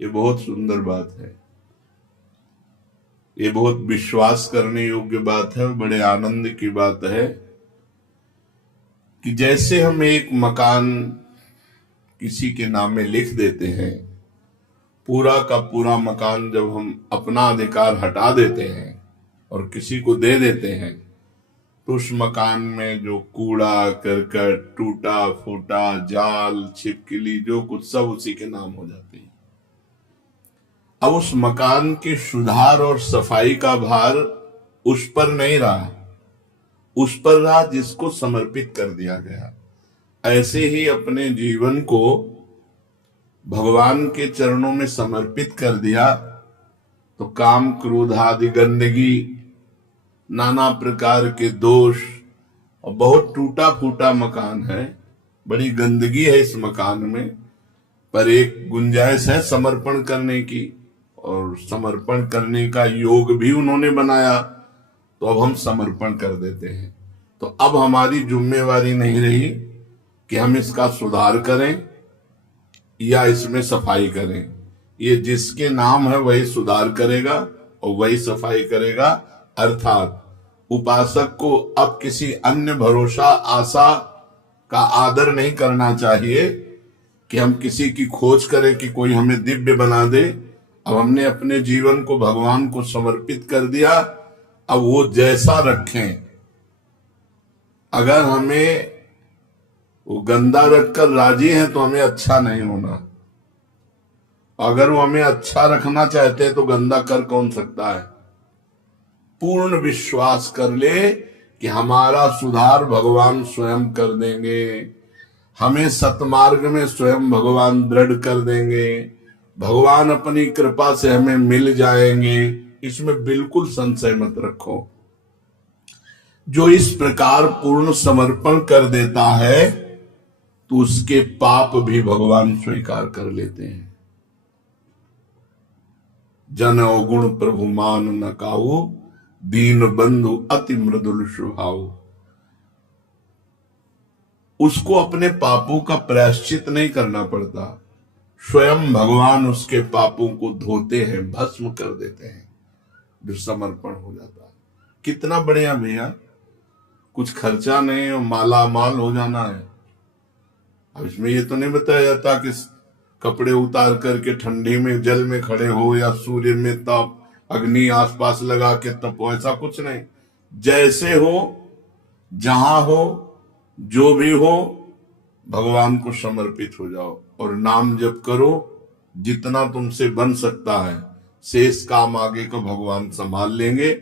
ये बहुत सुंदर बात है, ये बहुत विश्वास करने योग्य बात है और बड़े आनंद की बात है कि जैसे हम एक मकान किसी के नाम में लिख देते हैं, पूरा का पूरा मकान जब हम अपना अधिकार हटा देते हैं और किसी को दे देते हैं, तो उस मकान में जो कूड़ा करकट, टूटा फूटा जाल, छिपकली, जो कुछ सब उसी के नाम हो जाती है। अब उस मकान के सुधार और सफाई का भार उस पर नहीं रहा, उस पर रहा जिसको समर्पित कर दिया गया। ऐसे ही अपने जीवन को भगवान के चरणों में समर्पित कर दिया तो काम क्रोध आदि गंदगी, नाना प्रकार के दोष, और बहुत टूटा फूटा मकान है, बड़ी गंदगी है इस मकान में, पर एक गुंजाइश है समर्पण करने की, और समर्पण करने का योग भी उन्होंने बनाया, तो अब हम समर्पण कर देते हैं। तो अब हमारी जिम्मेवारी नहीं रही कि हम इसका सुधार करें या इसमें सफाई करें। ये जिसके नाम है वही सुधार करेगा और वही सफाई करेगा। अर्थात उपासक को अब किसी अन्य भरोसा आशा का आदर नहीं करना चाहिए कि हम किसी की खोज करें कि कोई हमें दिव्य बना दे। अब हमने अपने जीवन को भगवान को समर्पित कर दिया, अब वो जैसा रखें। अगर हमें वो गंदा रखकर राजी है तो हमें अच्छा नहीं होना, अगर वो हमें अच्छा रखना चाहते हैं तो गंदा कर कौन सकता है। पूर्ण विश्वास कर ले कि हमारा सुधार भगवान स्वयं कर देंगे, हमें सतमार्ग में स्वयं भगवान दृढ़ कर देंगे, भगवान अपनी कृपा से हमें मिल जाएंगे, इसमें बिल्कुल संशय मत रखो। जो इस प्रकार पूर्ण समर्पण कर देता है तो उसके पाप भी भगवान स्वीकार कर लेते हैं। जन अवगुण प्रभु मान न काहू, दीन बंधु अति मृदुल स्वभाव। उसको अपने पापों का प्रायश्चित नहीं करना पड़ता, स्वयं भगवान उसके पापों को धोते हैं, भस्म कर देते हैं, जो समर्पण हो जाता है। कितना बढ़िया भैया, कुछ खर्चा नहीं और माला माल हो जाना है। अब इसमें ये तो नहीं बताया जाता कि कपड़े उतार करके ठंडी में जल में खड़े हो या सूर्य में तप, अग्नि आसपास लगा के तप, ऐसा कुछ नहीं। जैसे हो, जहां हो, जो भी हो, भगवान को समर्पित हो जाओ और नाम जप करो जितना तुमसे बन सकता है। शेष काम आगे को भगवान संभाल लेंगे।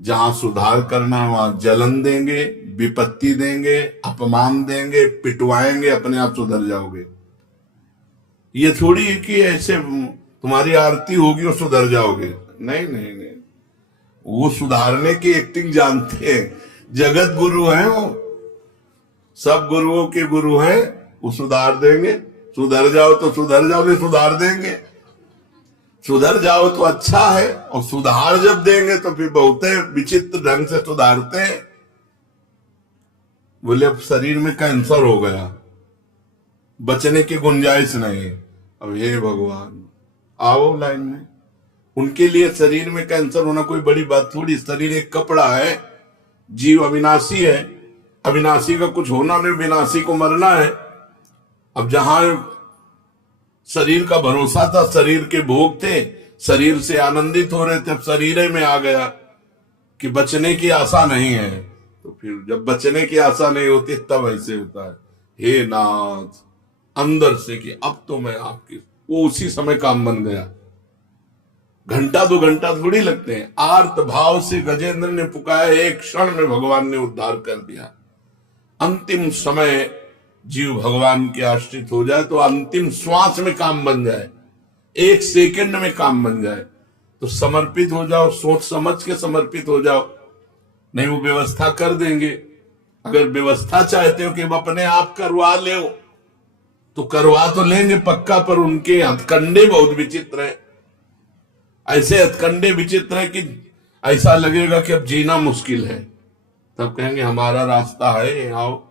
जहां सुधार करना है वहां जलन देंगे, विपत्ति देंगे, अपमान देंगे, पिटवाएंगे, अपने आप सुधर जाओगे। ये थोड़ी है कि ऐसे तुम्हारी आरती होगी और सुधर जाओगे, नहीं नहीं नहीं। वो सुधारने की एक्टिंग जानते हैं, जगत गुरु हैं वो, सब गुरुओं के गुरु हैं, वो सुधार देंगे। सुधर जाओ तो सुधर जाओ, नहीं सुधार देंगे। सुधर जाओ तो अच्छा है, और सुधार जब देंगे तो फिर बहुत विचित्र ढंग से सुधारते हैं। बोले अब शरीर में कैंसर हो गया, बचने की गुंजाइश नहीं, अब हे भगवान आओ लाइन में। उनके लिए शरीर में कैंसर होना कोई बड़ी बात थोड़ी। शरीर एक कपड़ा है, जीव अविनाशी है, अविनाशी का कुछ होना नहीं, विनाशी को मरना है। अब जहां शरीर का भरोसा था, शरीर के भोग थे, शरीर से आनंदित हो रहे थे, अब शरीर में आ गया कि बचने की आशा नहीं है, तो फिर जब बचने की आशा नहीं होती तब ऐसे होता है, हे नाथ अंदर से कि अब तो मैं आपकी, वो उसी समय काम बन गया। घंटा दो घंटा थोड़ी लगते हैं। आर्त भाव से गजेंद्र ने पुकारा, एक क्षण में भगवान ने उद्धार कर दिया। अंतिम समय जीव भगवान के आश्रित हो जाए तो अंतिम श्वास में काम बन जाए, एक सेकंड में काम बन जाए। तो समर्पित हो जाओ, सोच समझ के समर्पित हो जाओ, नहीं वो व्यवस्था कर देंगे। अगर व्यवस्था चाहते हो कि अपने आप करवा ले तो करवा तो लेंगे पक्का, पर उनके हथकंडे बहुत विचित्र हैं। ऐसे हथकंडे विचित्र है कि ऐसा लगेगा कि अब जीना मुश्किल है। तब कहेंगे हमारा रास्ता है, आओ।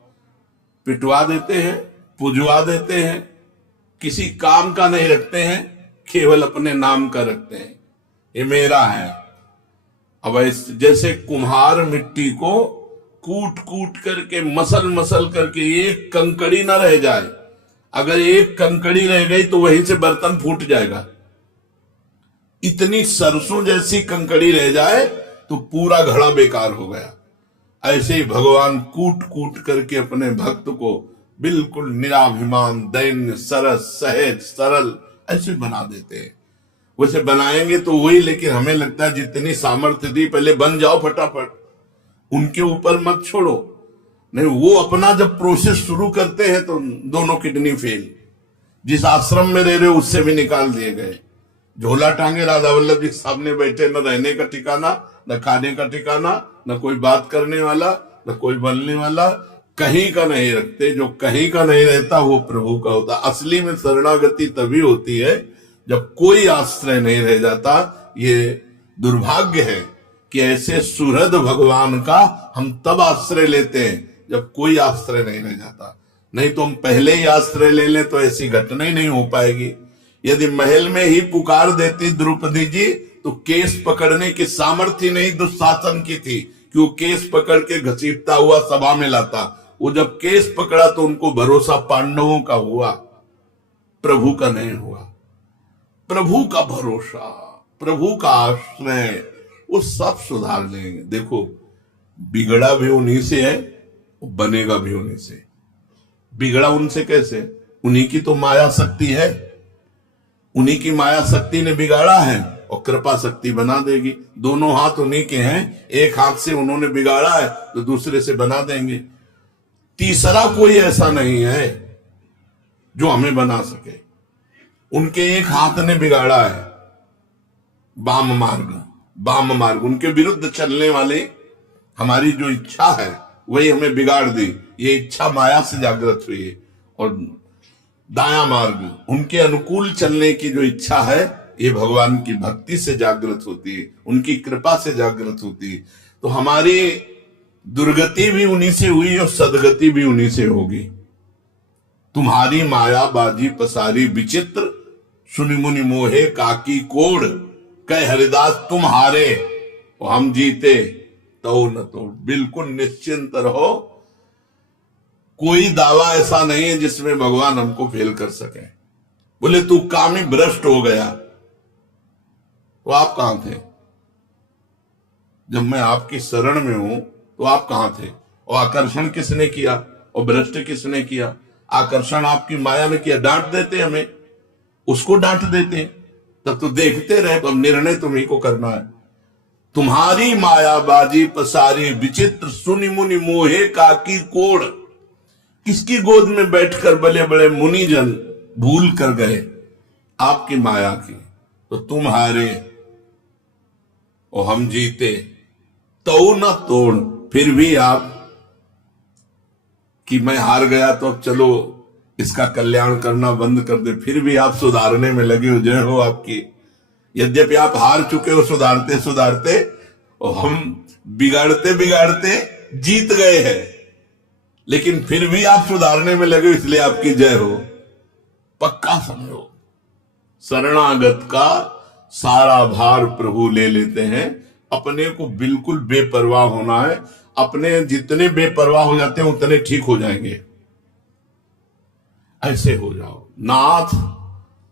पिटवा देते हैं, पुजवा देते हैं, किसी काम का नहीं रखते हैं, केवल अपने नाम का रखते हैं, ये मेरा है। अब जैसे कुम्हार मिट्टी को कूट कूट करके मसल मसल करके एक कंकड़ी ना रह जाए, अगर एक कंकड़ी रह गई तो वहीं से बर्तन फूट जाएगा। इतनी सरसों जैसी कंकड़ी रह जाए तो पूरा घड़ा बेकार हो गया। ऐसे ही भगवान कूट कूट करके अपने भक्त को बिल्कुल निराभिमान, दैन्य, सरस, सहज, सरल ऐसे बना देते हैं। वैसे बनाएंगे तो वही, लेकिन हमें लगता है जितनी सामर्थ्य दी पहले बन जाओ फटाफट, उनके ऊपर मत छोड़ो। नहीं, वो अपना जब प्रोसेस शुरू करते हैं तो दोनों किडनी फेल। जिस आश्रम में रह रहे हो उससे भी निकाल दिए गए। झोला टांगे राधा वल्लभ जी सामने बैठे, न रहने का ठिकाना, न खाने का ठिकाना, न कोई बात करने वाला, न कोई बोलने वाला, कहीं का नहीं रखते। जो कहीं का नहीं रहता वो प्रभु का होता। असली में शरणागति तभी होती है जब कोई आश्रय नहीं रह जाता। ये दुर्भाग्य है कि ऐसे सुहृद भगवान का हम तब आश्रय लेते हैं जब कोई आश्रय नहीं रह जाता। नहीं तो हम पहले ही आश्रय ले लें तो ऐसी घटना ही नहीं हो पाएगी। यदि महल में ही पुकार देती द्रौपदी जी तो केस पकड़ने की सामर्थ्य नहीं दुशासन की थी कि वो केस पकड़ के घसीटता हुआ सभा में लाता। वो जब केस पकड़ा तो उनको भरोसा पांडवों का हुआ, प्रभु का नहीं हुआ। प्रभु का भरोसा, प्रभु का आश्रय, वो सब सुधार लेंगे। देखो, बिगड़ा भी उन्हीं से है, बनेगा भी उन्हीं से। बिगड़ा उनसे कैसे? उन्हीं की तो माया शक्ति है, उन्हीं की माया शक्ति ने बिगाड़ा है और कृपा शक्ति बना देगी। दोनों हाथ उन्हीं के हैं, एक हाथ से उन्होंने बिगाड़ा है तो दूसरे से बना देंगे। तीसरा कोई ऐसा नहीं है जो हमें बना सके। उनके एक हाथ ने बिगाड़ा है वाम मार्ग, वाम मार्ग। उनके विरुद्ध चलने वाले हमारी जो इच्छा है वही हमें बिगाड़ दी। ये इच्छा माया से जागृत हुई है। और दाया मार्ग, उनके अनुकूल चलने की जो इच्छा है ये भगवान की भक्ति से जागृत होती है, उनकी कृपा से जागृत होती है। तो हमारी दुर्गति भी उन्हीं से हुई और सदगति भी उन्हीं से होगी। तुम्हारी माया बाजी पसारी विचित्र, सुनि मुनि मोहे काकी कोड़, कह हरिदास तुम हारे और हम जीते तो न तो। बिल्कुल निश्चिंत रहो, कोई दावा ऐसा नहीं है जिसमें भगवान हमको फेल कर सके। बोले तू कामी भ्रष्ट हो गया, तो आप कहां थे जब मैं आपकी शरण में हूं? तो आप कहां थे? और आकर्षण किसने किया और भ्रष्ट किसने किया? आकर्षण आपकी माया ने किया। डांट देते हमें, उसको डांट देते, तब तो देखते रहे। तो अब निर्णय तुम्ही को करना है। तुम्हारी माया बाजी पसारी विचित्र, सुनि मुनि मोहे काकी कोड़। किसकी गोद में बैठकर बड़े बड़े मुनिजन भूल कर गए आपकी माया की। तो तुम हारे और हम जीते तो न तोड़। फिर भी आप कि मैं हार गया तो अब चलो इसका कल्याण करना बंद कर दे, फिर भी आप सुधारने में लगे हो। जय हो आपकी। यद्यपि आप हार चुके हो सुधारते सुधारते, और हम बिगाड़ते बिगाड़ते जीत गए हैं, लेकिन फिर भी आप सुधारने में लगे, इसलिए आपकी जय हो। पक्का समझो, शरणागत का सारा भार प्रभु ले लेते हैं। अपने को बिल्कुल बेपरवाह होना है। अपने जितने बेपरवाह हो जाते हैं उतने ठीक हो जाएंगे। ऐसे हो जाओ, नाथ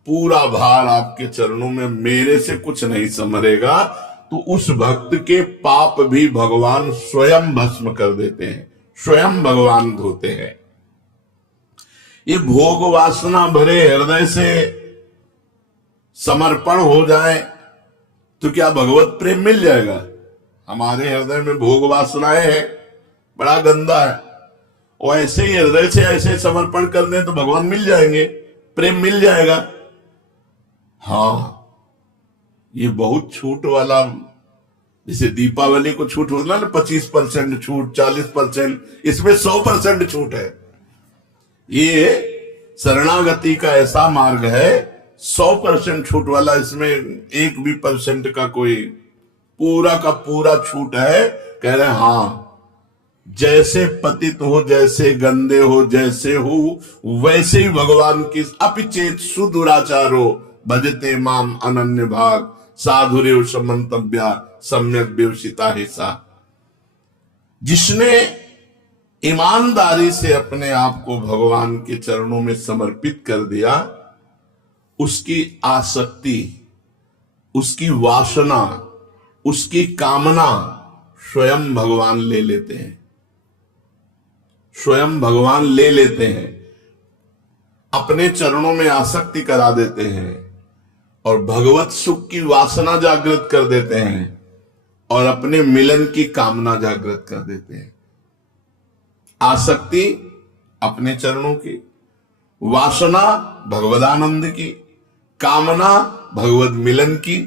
पूरा भार आपके चरणों में, मेरे से कुछ नहीं संभरेगा। तो उस भक्त के पाप भी भगवान स्वयं भस्म कर देते हैं, स्वयं भगवान धोते हैं। ये भोग वासना भरे हृदय से समर्पण हो जाए तो क्या भगवत प्रेम मिल जाएगा? हमारे हृदय में भोग वासनाएं है, बड़ा गंदा है, और ऐसे ही हृदय से ऐसे समर्पण कर दें तो भगवान मिल जाएंगे, प्रेम मिल जाएगा। हाँ, ये बहुत छूट वाला, जैसे दीपावली को छूट होता ना 25% छूट, 40%, इसमें 100% छूट है। ये शरणागति का ऐसा मार्ग है 100% छूट वाला। इसमें एक भी परसेंट का कोई, पूरा का पूरा छूट है। कह रहे हाँ, जैसे पतित हो, जैसे गंदे हो, जैसे हो वैसे ही भगवान की। अपिचेत सुदुराचारो भजते माम अनन्य भाग साधुरेव समंतव्या सम्यक व्यवसिता है सा। जिसने ईमानदारी से अपने आप को भगवान के चरणों में समर्पित कर दिया, उसकी आसक्ति, उसकी वासना, उसकी कामना स्वयं भगवान ले लेते हैं, स्वयं भगवान ले लेते हैं, अपने चरणों में आसक्ति करा देते हैं और भगवत सुख की वासना जागृत कर देते हैं और अपने मिलन की कामना जागृत कर देते हैं। आसक्ति अपने चरणों की, वासना भगवदानंद की, कामना भगवत मिलन की।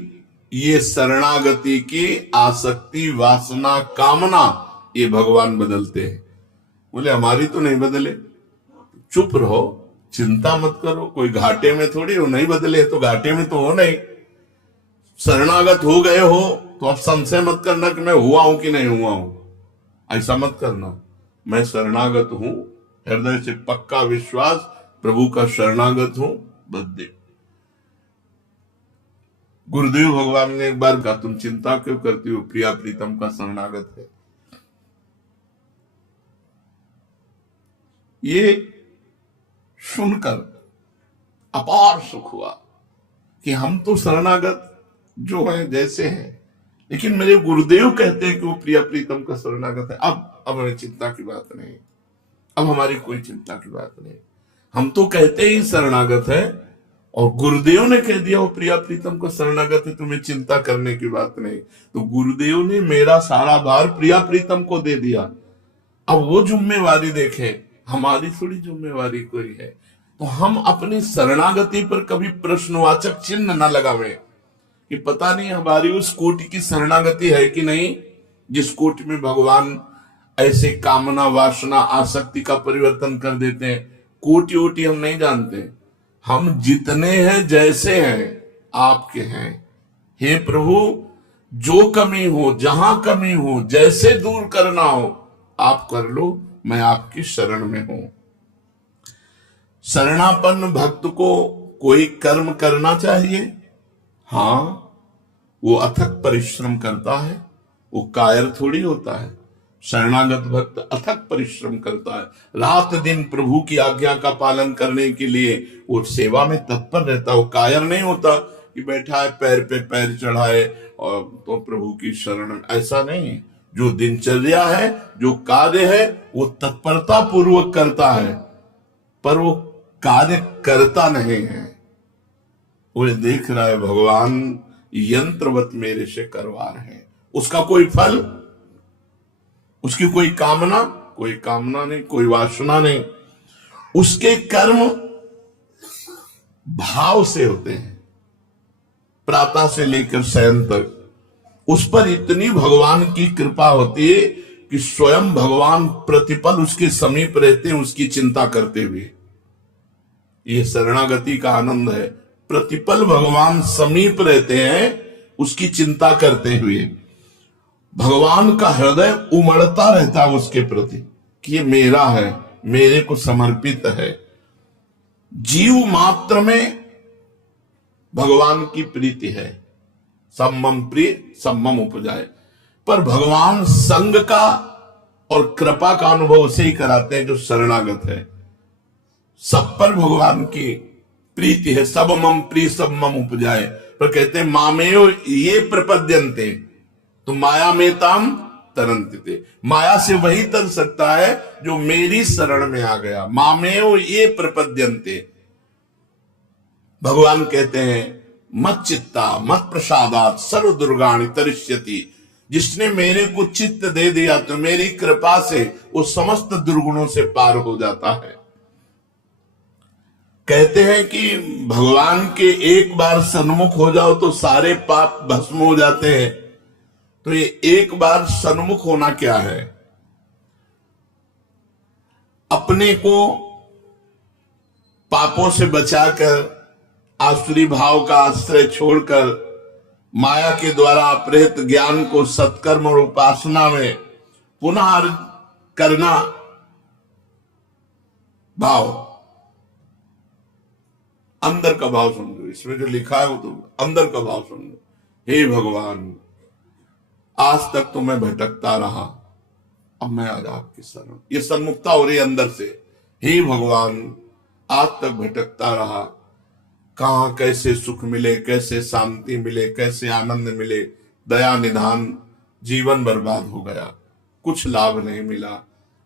ये शरणागति की आसक्ति, वासना, कामना ये भगवान बदलते हैं। बोले हमारी तो नहीं बदले, चुप रहो, चिंता मत करो, कोई घाटे में थोड़ी हो, नहीं बदले तो घाटे में तो हो नहीं। शरणागत हो गए हो तो अब संशय मत करना कि मैं हुआ हूं कि नहीं हुआ हूं, ऐसा मत करना। मैं शरणागत हूं, हृदय से पक्का विश्वास, प्रभु का शरणागत हूं, बस। गुरुदेव भगवान ने एक बार कहा, तुम चिंता क्यों करती हो, प्रिया प्रीतम का शरणागत है। ये सुनकर अपार सुख हुआ कि हम तो शरणागत जो है जैसे हैं, लेकिन मेरे गुरुदेव कहते हैं कि वो प्रिया प्रीतम का शरणागत है। अब हमें चिंता की बात नहीं, अब हमारी कोई चिंता की बात नहीं। हम तो कहते ही शरणागत है और गुरुदेव ने कह दिया वो प्रिया प्रीतम का शरणागत है, तुम्हें चिंता करने की बात नहीं। तो गुरुदेव ने मेरा सारा भार प्रिया प्रीतम को दे दिया। अब वो जिम्मेवारी देखे, हमारी थोड़ी जिम्मेवारी कोई है। तो हम अपनी शरणागति पर कभी प्रश्नवाचक चिन्ह न लगावे कि पता नहीं हमारी उस कोटि की शरणागति है कि नहीं, जिस कोटि में भगवान ऐसे कामना, वासना, आसक्ति का परिवर्तन कर देते हैं। कोटि वोटि हम नहीं जानते, हम जितने हैं जैसे हैं आपके हैं। हे प्रभु, जो कमी हो, जहां कमी हो, जैसे दूर करना हो आप कर लो, मैं आपकी शरण में हूं। शरणापन्न भक्त को कोई कर्म करना चाहिए, हां, वो अथक परिश्रम करता है, वो कायर थोड़ी होता है। शरणागत भक्त अथक परिश्रम करता है, रात दिन प्रभु की आज्ञा का पालन करने के लिए वो सेवा में तत्पर रहता है। वो कायर नहीं होता कि बैठा है पैर पे पैर चढ़ाए और तो प्रभु की शरण, ऐसा नहीं। जो दिनचर्या है, जो कार्य है, वो तत्परता पूर्वक करता है, पर वो कार्य करता नहीं है। वो देख रहा है भगवान यंत्रवत मेरे से करवा रहे हैं, उसका कोई फल, उसकी कोई कामना नहीं, कोई वासना नहीं। उसके कर्म भाव से होते हैं, प्रातः से लेकर शयन तक। उस पर इतनी भगवान की कृपा होती है कि स्वयं भगवान प्रतिपल उसके समीप रहते हैं, उसकी चिंता करते हुए। यह शरणागति का आनंद है, प्रतिपल भगवान समीप रहते हैं उसकी चिंता करते हुए। भगवान का हृदय उमड़ता रहता है उसके प्रति कि ये मेरा है, मेरे को समर्पित है। जीव मात्र में भगवान की प्रीति है, सम्मम प्रिय सम्मम उपजाए। पर भगवान संग का और कृपा का अनुभव उसे ही कराते हैं जो शरणागत है। सब पर भगवान की प्रीति है, सब मम प्रिय सब मम उपजाए। पर कहते हैं मामेव ये प्रपद्यन्ते, तो माया में ताम तरंते। माया से वही तर सकता है जो मेरी शरण में आ गया। मामेव ये प्रपद्यन्ते, भगवान कहते हैं मत चित्ता मत प्रसादात सर्व दुर्गाणि तरिष्यति। जिसने मेरे को चित्त दे दिया तो मेरी कृपा से वो समस्त दुर्गुणों से पार हो जाता है। कहते हैं कि भगवान के एक बार सन्मुख हो जाओ तो सारे पाप भस्म हो जाते हैं। तो ये एक बार सन्मुख होना क्या है? अपने को पापों से बचाकर, आसुरी भाव का आश्रय छोड़कर, माया के द्वारा अपहृत ज्ञान को सत्कर्म और उपासना में पुनः करना भाव। अंदर का भाव समझो, इसमें जो लिखा है वो तो अंदर का भाव समझो। हे भगवान, आज तक तो मैं भटकता रहा, अब मैं आज आपकी शरण, ये सन्मुखता हो रही अंदर से। हे भगवान, आज तक भटकता रहा, कहां कैसे सुख मिले, कैसे शांति मिले, कैसे आनंद मिले, दया निधान, जीवन बर्बाद हो गया, कुछ लाभ नहीं मिला,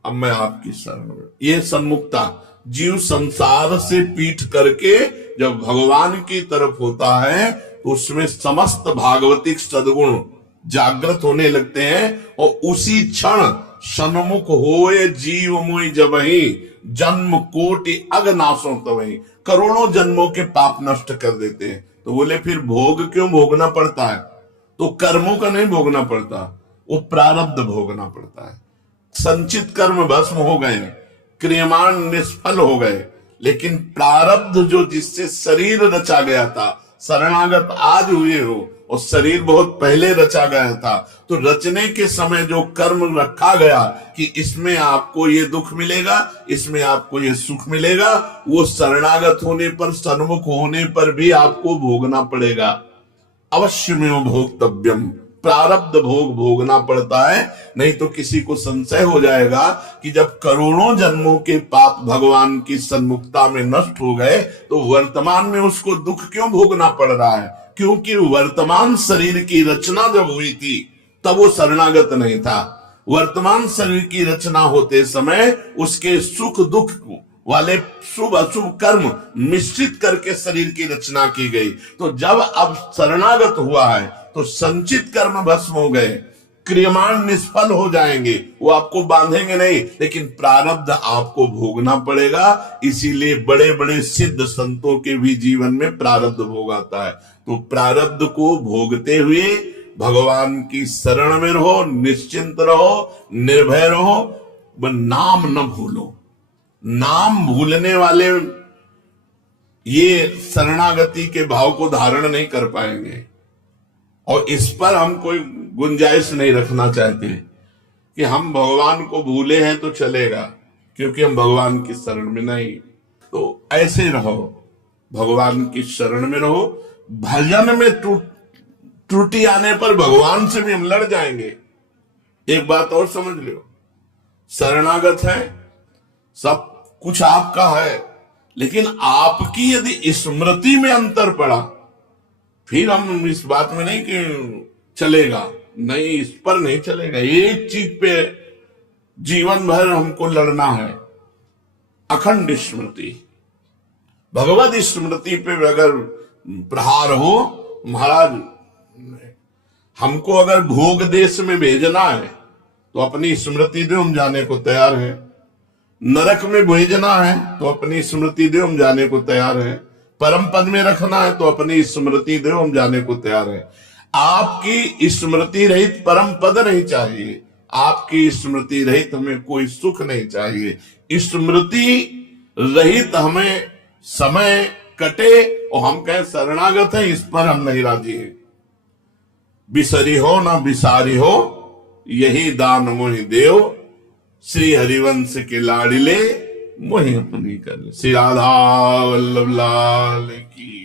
अब मैं आपकी शरण में। ये सन्मुखता, जीव संसार से पीठ करके जब भगवान की तरफ होता है तो उसमें समस्त भागवतिक सद्गुण जागृत होने लगते हैं, और उसी क्षण सन्मुख होए जीव मुई जबहि, जन्म कोटि अगनाशों तवहि, करोड़ों जन्मों के पाप नष्ट कर देते हैं। तो बोले फिर भोग क्यों भोगना पड़ता है? तो कर्मों का नहीं भोगना पड़ता, वो प्रारब्ध भोगना पड़ता है। संचित कर्म भस्म हो गए, क्रियमाण निष्फल हो गए, लेकिन प्रारब्ध जो जिससे शरीर रचा गया था, शरणागत आज हुए हो और शरीर बहुत पहले रचा गया था, तो रचने के समय जो कर्म रखा गया कि इसमें आपको ये दुख मिलेगा, इसमें आपको ये सुख मिलेगा, वो शरणागत होने पर, सन्मुख होने पर भी आपको भोगना पड़ेगा। अवश्य में वो भोक्तव्यम, प्रारब्ध भोग भोगना पड़ता है। नहीं तो किसी को संशय हो जाएगा कि जब करोड़ों जन्मों के पाप भगवान की सन्मुखता में नष्ट हो गए तो वर्तमान में उसको दुख क्यों भोगना पड़ रहा है? क्योंकि वर्तमान शरीर की रचना जब हुई थी तब वो शरणागत नहीं था। वर्तमान शरीर की रचना होते समय उसके सुख दुख वाले शुभ अशुभ कर्म मिश्रित करके शरीर की रचना की गई। तो जब अब शरणागत हुआ है तो संचित कर्म भस्म हो गए, क्रियमाण निष्फल हो जाएंगे, वो आपको बांधेंगे नहीं, लेकिन प्रारब्ध आपको भोगना पड़ेगा। इसीलिए बड़े बड़े सिद्ध संतों के भी जीवन में प्रारब्ध भोग आता है। तो प्रारब्ध को भोगते हुए भगवान की शरण में रहो, निश्चिंत रहो, निर्भय रहो, नाम न भूलो। नाम भूलने वाले ये शरणागति के भाव को धारण नहीं कर पाएंगे, और इस पर हम कोई गुंजाइश नहीं रखना चाहते कि हम भगवान को भूले हैं तो चलेगा, क्योंकि हम भगवान की शरण में नहीं। तो ऐसे रहो, भगवान की शरण में रहो। भजन में त्रुटि आने पर भगवान से भी हम लड़ जाएंगे। एक बात और समझ लो, शरणागत है, सब कुछ आपका है, लेकिन आपकी यदि स्मृति में अंतर पड़ा फिर हम इस बात में नहीं कि चलेगा, नहीं, इस पर नहीं चलेगा। एक चीज पे जीवन भर हमको लड़ना है, अखंड स्मृति, भगवत स्मृति पे अगर प्रहार हो। महाराज, हमको अगर भोग देश में भेजना है तो अपनी स्मृति दो, हम जाने को तैयार हैं। नरक में भेजना है तो अपनी स्मृति दो, हम जाने को तैयार हैं। परम पद में रखना है तो अपनी स्मृति दो, हम जाने को तैयार हैं। आपकी स्मृति रहित परम पद नहीं चाहिए, आपकी स्मृति रहित हमें कोई सुख नहीं चाहिए। स्मृति रहित हमें समय कटे और हम कहें शरणागत है, इस पर हम नहीं राजी हैं। बिसरी हो ना बिसारी हो, यही दान मोहि देव, श्री हरिवंश के लाडिले मोहि अपनी कर। श्री राधा वल्लभ लाल की।